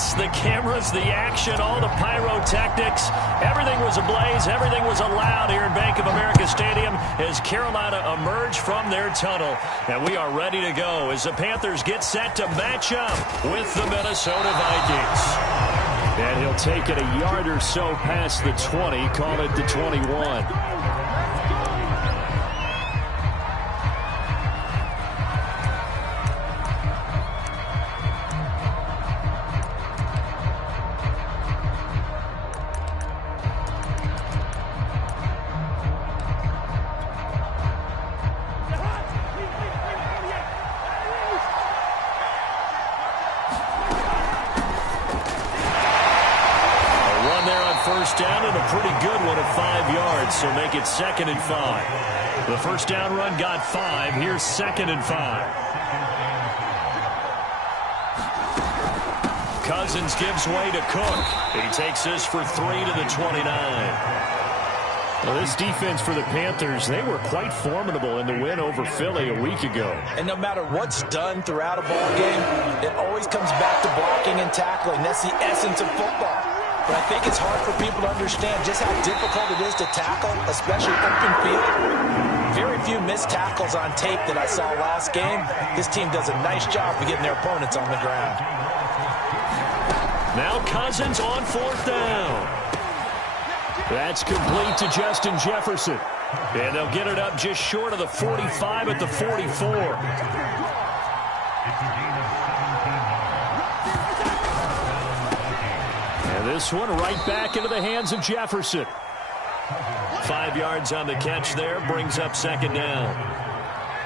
lights, the cameras, the action, all the pyrotechnics. Everything was ablaze. Everything was allowed here in Bank of America Stadium as Carolina emerged from their tunnel. And we are ready to go as the Panthers get set to match up with the Minnesota Vikings. And he'll take it a yard or so past the 20, call it the 21. First down and a pretty good one at 5 yards, so make it 2nd and 5. The first down run got 5. Here's 2nd and 5. Cousins gives way to Cook. He takes this for 3 to the 29. Well, this defense for the Panthers, they were quite formidable in the win over Philly a week ago. And no matter what's done throughout a ball game, it always comes back to blocking and tackling. That's the essence of football. But I think it's hard for people to understand just how difficult it is to tackle, especially open field. Very few missed tackles on tape that I saw last game. This team does a nice job of getting their opponents on the ground. Now Cousins on 4th down. That's complete to Justin Jefferson. And they'll get it up just short of the 45 at the 44. This one right back into the hands of Jefferson. 5 yards on the catch there, brings up 2nd down.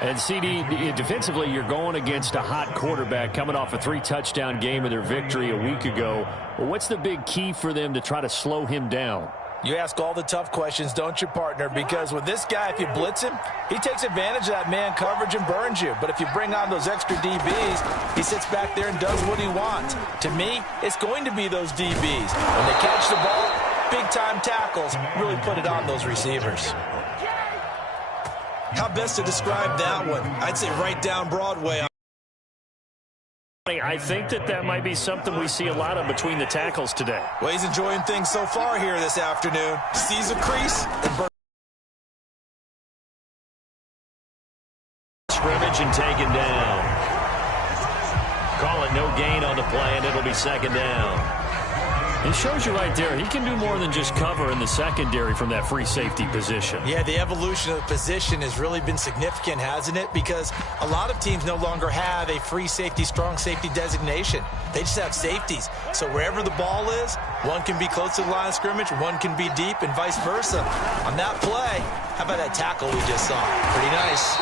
And CD, defensively, you're going against a hot quarterback coming off a 3-touchdown game of their victory a week ago. Well, what's the big key for them to try to slow him down? You ask all the tough questions, don't you, partner? Because with this guy, if you blitz him, he takes advantage of that man coverage and burns you. But if you bring on those extra DBs, he sits back there and does what he wants. To me, it's going to be those DBs. When they catch the ball, big-time tackles, really put it on those receivers. How best to describe that one? I'd say right down Broadway. I think that might be something we see a lot of between the tackles today. Well, he's enjoying things so far here this afternoon. Sees a crease and burns. Scrimmage and taken down. Call it no gain on the play, and it'll be 2nd down. It shows you right there, he can do more than just cover in the secondary from that free safety position. Yeah, the evolution of the position has really been significant, hasn't it? Because a lot of teams no longer have a free safety, strong safety designation. They just have safeties. So wherever the ball is, one can be close to the line of scrimmage, one can be deep, and vice versa. On that play, how about that tackle we just saw? Pretty nice.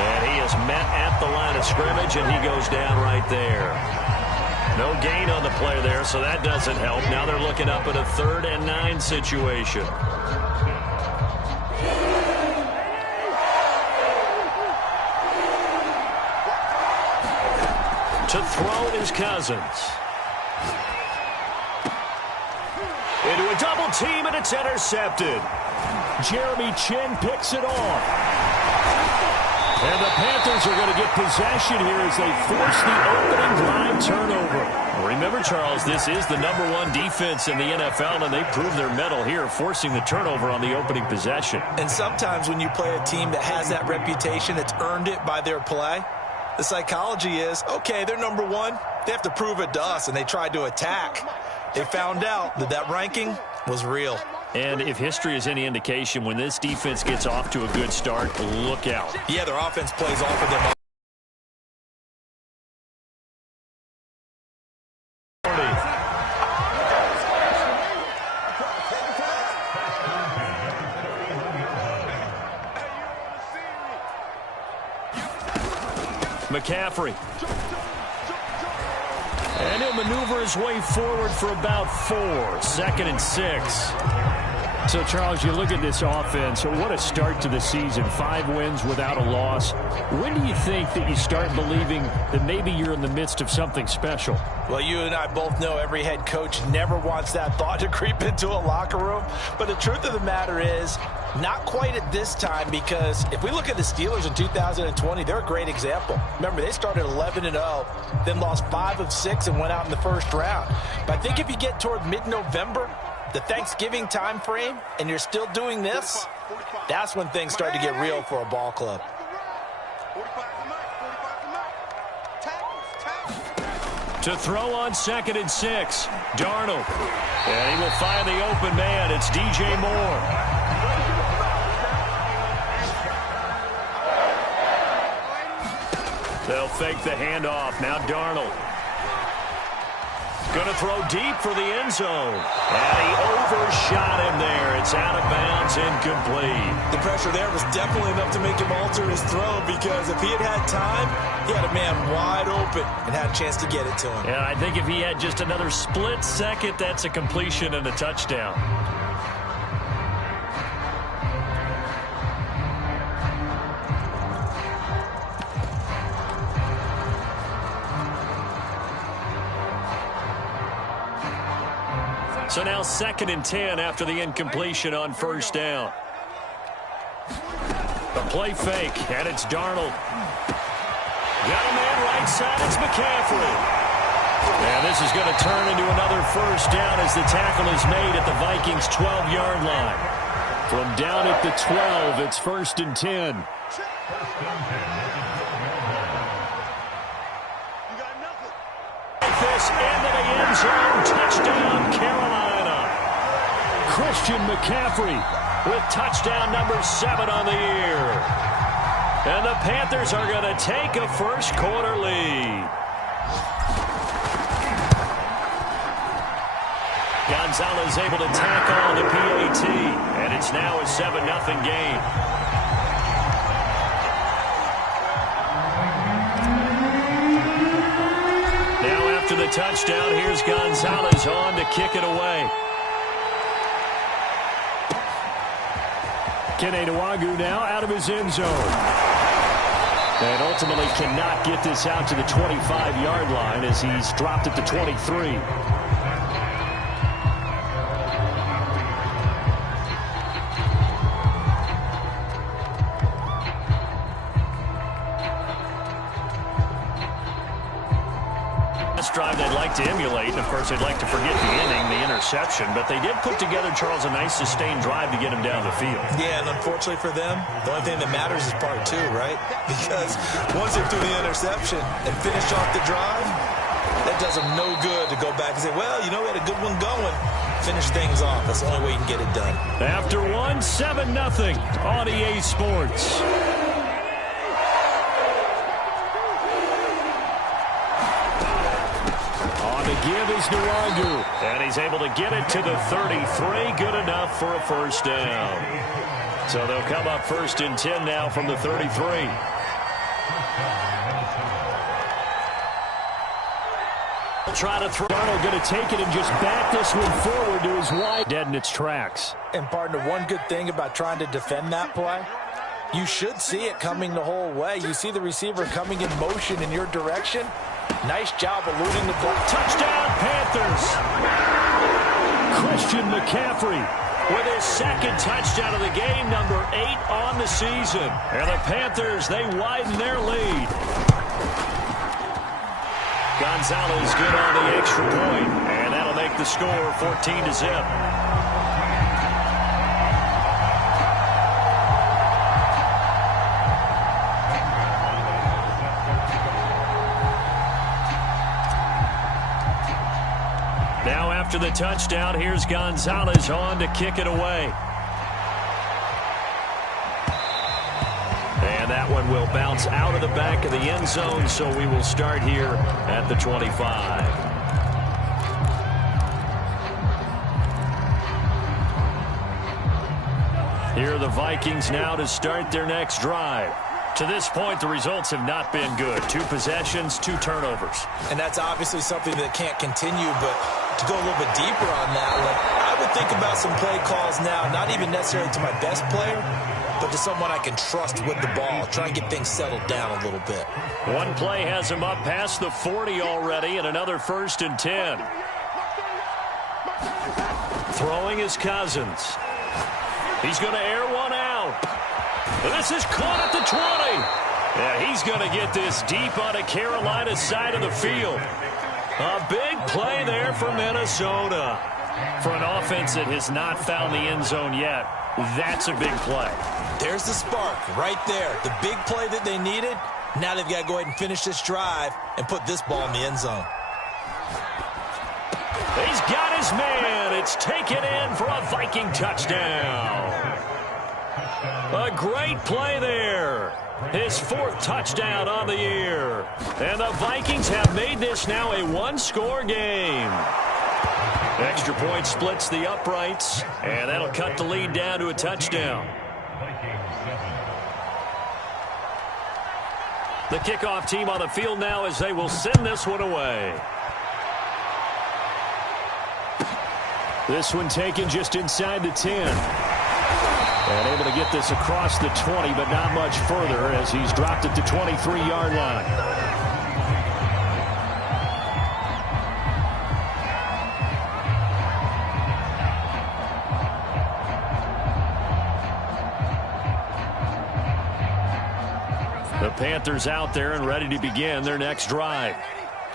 And he is met at the line of scrimmage, and he goes down right there. No gain on the play there, so that doesn't help. Now they're looking up at a 3rd and 9 situation. To throw is Cousins. Into a double team, and it's intercepted. Jeremy Chin picks it off. And the Panthers are going to get possession here as they force the opening drive turnover. Remember, Charles, this is the #1 defense in the NFL, and they prove their mettle here, forcing the turnover on the opening possession. And sometimes when you play a team that has that reputation, that's earned it by their play, the psychology is, okay, they're #1. They have to prove it to us, and they tried to attack. They found out that that ranking was real. And if history is any indication, when this defense gets off to a good start, look out. Yeah, their offense plays off of them. McCaffrey. And he'll maneuver his way forward for about 4. 2nd and 6. So, Charles, you look at this offense, what a start to the season. 5 wins without a loss. When do you think that you start believing that maybe you're in the midst of something special? Well, you and I both know every head coach never wants that thought to creep into a locker room. But the truth of the matter is, Not quite at this time, because if we look at the Steelers in 2020, they're a great example. Remember, they started 11-0, then lost 5 of 6 and went out in the first round. But I think if you get toward mid-November, the Thanksgiving time frame, and you're still doing this, that's when things start to get real for a ball club. To throw on 2nd and 6, Darnold. And he will find the open man. It's DJ Moore. They'll fake the handoff. Now Darnold. Going to throw deep for the end zone. And he overshot him there. It's out of bounds, incomplete. The pressure there was definitely enough to make him alter his throw, because if he had time, he had a man wide open and had a chance to get it to him. And I think if he had just another split second, that's a completion and a touchdown. So now 2nd and 10 after the incompletion on 1st down. A play fake, and it's Darnold. Got a man right side, it's McCaffrey. And this is going to turn into another 1st down as the tackle is made at the Vikings' 12-yard line. From down at the 12, it's 1st and 10. This into the end zone, touchdown Carolina. Christian McCaffrey with touchdown number 7 on the year. And the Panthers are going to take a first-quarter lead. Gonzalez able to tackle on the PAT, and it's now a 7-0 game. Now after the touchdown, here's Gonzalez on to kick it away. Kene Nwangwu now out of his end zone. And ultimately cannot get this out to the 25-yard line as he's dropped at the 23. Drive they'd like to emulate, and of course they'd like to forget the inning, the interception, but they did put together, Charles, a nice sustained drive to get him down the field. Yeah, and unfortunately for them, the only thing that matters is part 2, right? Because once they threw the interception and finished off the drive, that does them no good to go back and say, well, you know, we had a good one going. Finish things off. That's the only way you can get it done. After 7-0 on EA Sports. Give is Nwangwu, and he's able to get it to the 33. Good enough for a 1st down. So they'll come up 1st and 10 now from the 33. Try to throw. Darnold going to take it and just back this one forward to his wide. Dead in its tracks. And partner, one good thing about trying to defend that play, you should see it coming the whole way. You see the receiver coming in motion in your direction. Nice job eluding the block. Touchdown, Panthers. Christian McCaffrey with his 2nd touchdown of the game, number 8 on the season. And the Panthers, they widen their lead. Gonzalez good on the extra point, and that'll make the score 14-0. Now after the touchdown, here's Gonzalez on to kick it away. And that one will bounce out of the back of the end zone, so we will start here at the 25. Here are the Vikings now to start their next drive. To this point, the results have not been good. 2 possessions, 2 turnovers. And that's obviously something that can't continue, but to go a little bit deeper on that one, I would think about some play calls now, not even necessarily to my best player, but to someone I can trust with the ball. Try and get things settled down a little bit. One play has him up past the 40 already, and another 1st and 10. Throwing is Cousins. He's going to air one out. This is caught at the 20. Yeah, he's going to get this deep on the Carolina side of the field. A big play there for Minnesota. For an offense that has not found the end zone yet, that's a big play. There's the spark right there. The big play that they needed. Now they've got to go ahead and finish this drive and put this ball in the end zone. He's got his man. It's taken in for a Viking touchdown. A great play there. His 4th touchdown on the year. And the Vikings have made this now a one-score game. Extra point splits the uprights, and that'll cut the lead down to a touchdown. The kickoff team on the field now as they will send this one away. This one taken just inside the 10. And able to get this across the 20, but not much further as he's dropped it to 23-yard line. The Panthers out there and ready to begin their next drive.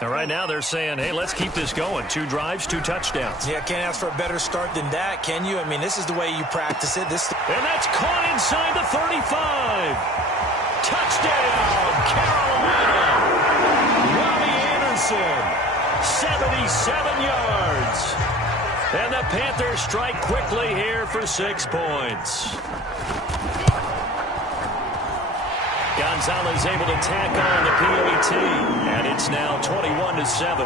And right now they're saying, hey, let's keep this going. 2 drives, 2 touchdowns. Yeah, can't ask for a better start than that, can you? I mean, this is the way you practice it. And that's caught inside the 35. Touchdown, Carolina. Robbie Anderson, 77 yards. And the Panthers strike quickly here for 6 points. Gonzalez able to tack on the PAT, and it's now 21-7.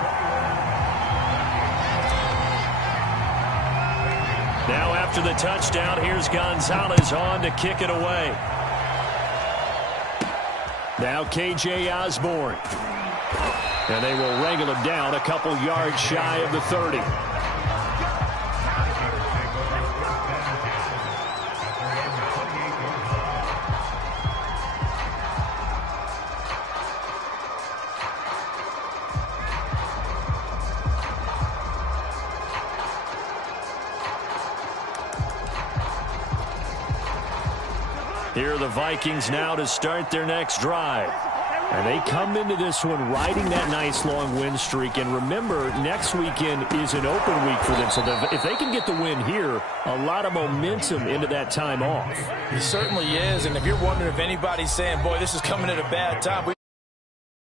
Now after the touchdown, here's Gonzalez on to kick it away. Now KJ Osborne. And they will wrangle him down a couple yards shy of the 30. Here are the Vikings now to start their next drive. And they come into this one riding that nice long win streak. And remember, next weekend is an open week for them. So if they can get the win here, a lot of momentum into that time off. He certainly is. And if you're wondering if anybody's saying, boy, this is coming at a bad time,